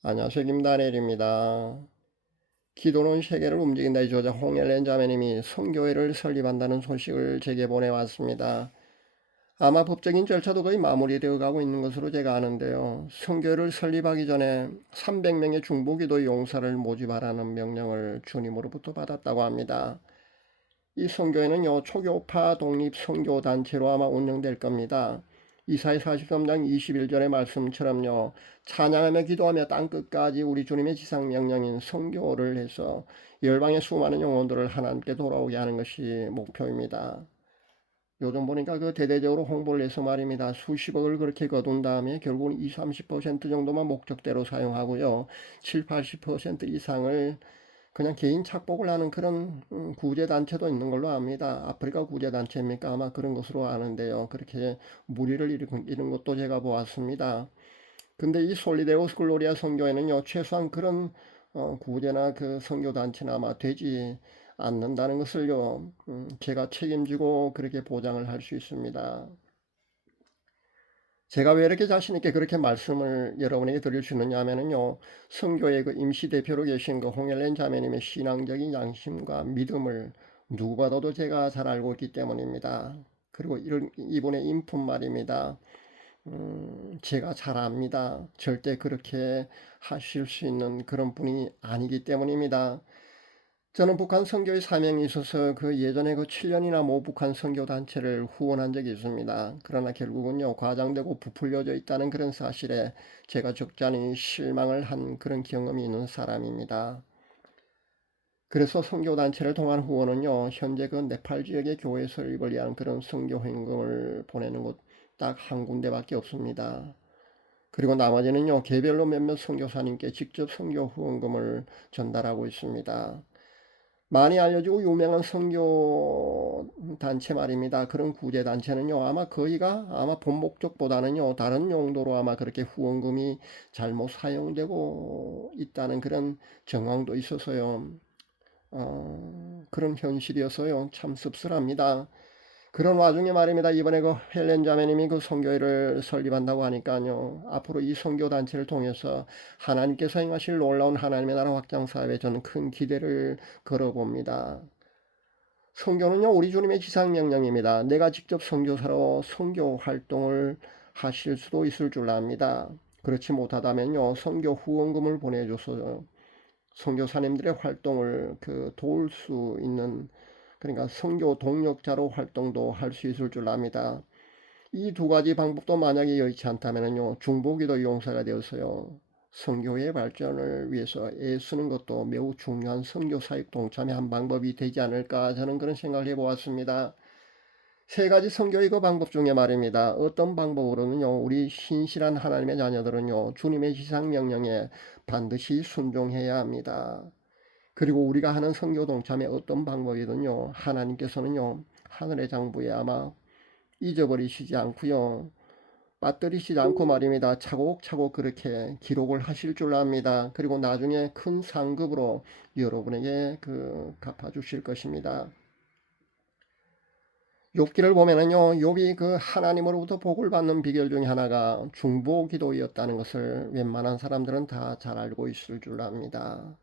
안녕하세요. 김다니엘입니다. 기도는 세계를 움직인다의 저자 홍일렌 자매님이 선교회를 설립한다는 소식을 제게 보내왔습니다. 아마 법적인 절차도 거의 마무리되어 가고 있는 것으로 제가 아는데요. 선교회를 설립하기 전에 300명의 중보기도 용사를 모집하라는 명령을 주님으로부터 받았다고 합니다. 이 선교회는요, 초교파 독립 선교단체로 아마 운영될 겁니다. 이사야 43장 21절의 말씀처럼요, 찬양하며 기도하며 땅끝까지 우리 주님의 지상명령인 선교를 해서 열방의 수많은 영혼들을 하나님께 돌아오게 하는 것이 목표입니다. 요즘 보니까 그 대대적으로 홍보를 해서 말입니다. 수십억을 그렇게 거둔 다음에 결국은 20, 30% 정도만 목적대로 사용하고요. 7, 80% 이상을 그냥 개인 착복을 하는 그런 구제단체도 있는 걸로 압니다. 아프리카 구제단체입니까? 아마 그런 것으로 아는데요. 그렇게 무리를 일으킨 것도 제가 보았습니다. 근데 이 솔리데오스 글로리아 선교회는요, 최소한 그런 구제나 그 선교단체나 아마 되지 않는다는 것을요, 제가 책임지고 그렇게 보장을 할 수 있습니다. 제가 왜 이렇게 자신있게 그렇게 말씀을 여러분에게 드릴 수 있느냐 하면요, 선교의 그 임시대표로 계신 그 홍일렌 자매님의 신앙적인 양심과 믿음을 누구보다도 제가 잘 알고 있기 때문입니다. 그리고 이분의 인품 말입니다. 제가 잘 압니다. 절대 그렇게 하실 수 있는 그런 분이 아니기 때문입니다. 저는 북한 선교의 사명이 있어서 그 예전에 그 7년이나 모북한 선교 단체를 후원한 적이 있습니다. 그러나 결국은요, 과장되고 부풀려져 있다는 그런 사실에 제가 적잖이 실망을 한 그런 경험이 있는 사람입니다. 그래서 선교 단체를 통한 후원은요, 현재 그 네팔 지역의 교회 설립을 위한 그런 선교 헌금을 보내는 곳 딱 한 군데밖에 없습니다. 그리고 나머지는요, 개별로 몇몇 선교사님께 직접 선교 후원금을 전달하고 있습니다. 많이 알려지고 유명한 선교 단체 말입니다. 그런 구제 단체는요, 아마 본 목적보다는요, 다른 용도로 아마 그렇게 후원금이 잘못 사용되고 있다는 그런 정황도 있어서요, 그런 현실이어서요, 참 씁쓸합니다. 그런 와중에 말입니다. 이번에 그 헬렌 자매님이 그 선교회를 설립한다고 하니까요. 앞으로 이 선교 단체를 통해서 하나님께서 행하실 놀라운 하나님의 나라 확장 사업에 저는 큰 기대를 걸어봅니다. 선교는요, 우리 주님의 지상 명령입니다. 내가 직접 선교사로 선교 활동을 하실 수도 있을 줄 압니다. 그렇지 못하다면요, 선교 후원금을 보내줘서 선교사님들의 활동을 도울 수 있는, 그러니까 선교 동력자로 활동도 할 수 있을 줄 압니다. 이 두 가지 방법도 만약에 여의치 않다면요, 중보기도 용사가 되어서요, 선교의 발전을 위해서 애쓰는 것도 매우 중요한 선교 사역 동참의 한 방법이 되지 않을까, 저는 그런 생각을 해보았습니다. 세 가지 선교의 그 방법 중에 말입니다. 어떤 방법으로는요, 우리 신실한 하나님의 자녀들은요, 주님의 지상 명령에 반드시 순종해야 합니다. 그리고 우리가 하는 선교 동참의 어떤 방법이든요, 하나님께서는요, 하늘의 장부에 아마 잊어버리시지 않고요, 빠뜨리시지 않고 말입니다. 차곡차곡 그렇게 기록을 하실 줄 압니다. 그리고 나중에 큰 상급으로 여러분에게 갚아주실 것입니다. 욥기를 보면은요, 욥이 그 하나님으로부터 복을 받는 비결 중에 하나가 중보 기도였다는 것을 웬만한 사람들은 다 잘 알고 있을 줄 압니다.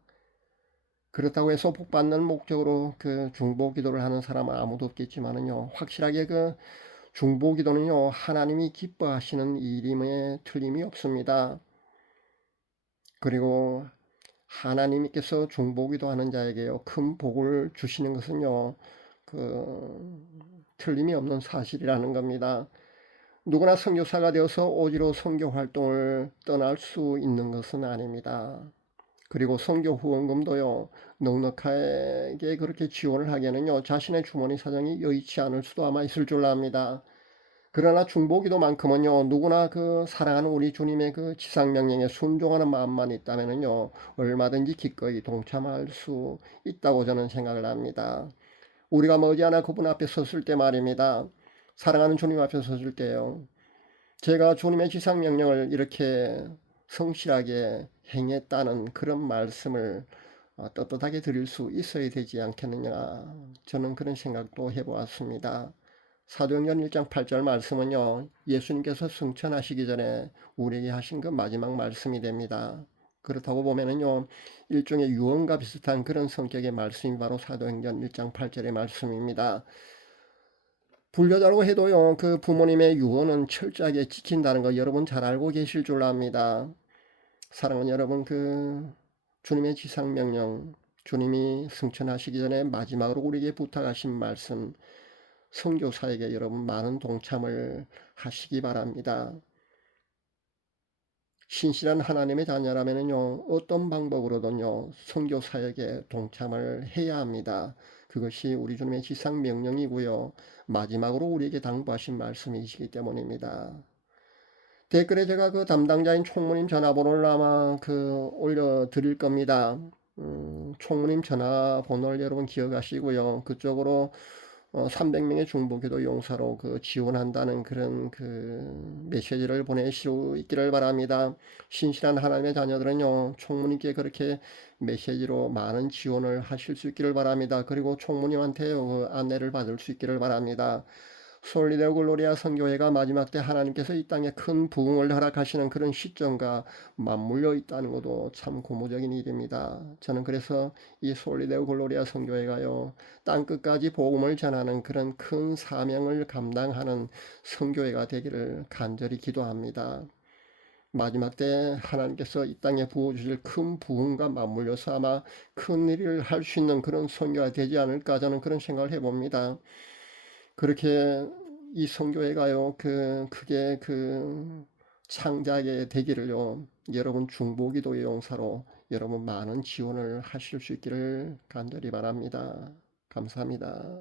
그렇다고 해서 복 받는 목적으로 그 중보 기도를 하는 사람은 아무도 없겠지만은요, 확실하게 그 중보 기도는요, 하나님이 기뻐하시는 일임에 틀림이 없습니다. 그리고 하나님께서 중보 기도하는 자에게요, 큰 복을 주시는 것은요, 틀림이 없는 사실이라는 겁니다. 누구나 선교사가 되어서 오지로 선교 활동을 떠날 수 있는 것은 아닙니다. 그리고 선교 후원금도요, 넉넉하게 그렇게 지원을 하기에는요, 자신의 주머니 사정이 여의치 않을 수도 아마 있을 줄 압니다. 그러나 중보기도만큼은요, 누구나 그 사랑하는 우리 주님의 그 지상명령에 순종하는 마음만 있다면요, 얼마든지 기꺼이 동참할 수 있다고 저는 생각을 합니다. 우리가 머지않아 그분 앞에 섰을 때 말입니다. 사랑하는 주님 앞에 섰을 때요, 제가 주님의 지상명령을 이렇게 성실하게 행했다는 그런 말씀을 떳떳하게 드릴 수 있어야 되지 않겠느냐, 저는 그런 생각도 해보았습니다. 사도행전 1장 8절 말씀은요, 예수님께서 승천하시기 전에 우리에게 하신 그 마지막 말씀이 됩니다. 그렇다고 보면은요, 일종의 유언과 비슷한 그런 성격의 말씀이 바로 사도행전 1장 8절의 말씀입니다. 불교자라고 해도요, 그 부모님의 유언은 철저하게 지킨다는 거 여러분 잘 알고 계실 줄 압니다. 사랑하는 여러분, 그 주님의 지상명령, 주님이 승천하시기 전에 마지막으로 우리에게 부탁하신 말씀, 선교사에게 여러분 많은 동참을 하시기 바랍니다. 신실한 하나님의 자녀라면요, 어떤 방법으로든요, 선교사에게 동참을 해야 합니다. 그것이 우리 주님의 지상 명령이고요. 마지막으로 우리에게 당부하신 말씀이시기 때문입니다. 댓글에 제가 그 담당자인 총무님 전화번호를 아마 올려드릴 겁니다. 총무님 전화번호를 여러분 기억하시고요. 그쪽으로 300명의 중보기도 용사로 지원한다는 그런 메시지를 보낼 수 있기를 바랍니다. 신실한 하나님의 자녀들은요, 총무님께 그렇게 메시지로 많은 지원을 하실 수 있기를 바랍니다. 그리고 총무님한테 안내를 받을 수 있기를 바랍니다. 솔리데오 글로리아 선교회가 마지막 때 하나님께서 이 땅에 큰 부흥을 허락하시는 그런 시점과 맞물려 있다는 것도 참 고무적인 일입니다. 저는 그래서 이 솔리데오 글로리아 선교회가요, 땅끝까지 복음을 전하는 그런 큰 사명을 감당하는 선교회가 되기를 간절히 기도합니다. 마지막 때 하나님께서 이 땅에 부어주실 큰 부흥과 맞물려서 아마 큰 일을 할 수 있는 그런 선교가 되지 않을까, 저는 그런 생각을 해봅니다. 그렇게 이 선교회가요, 크게 창작에 되기를요, 여러분 중보기도의 용사로 여러분 많은 지원을 하실 수 있기를 간절히 바랍니다. 감사합니다.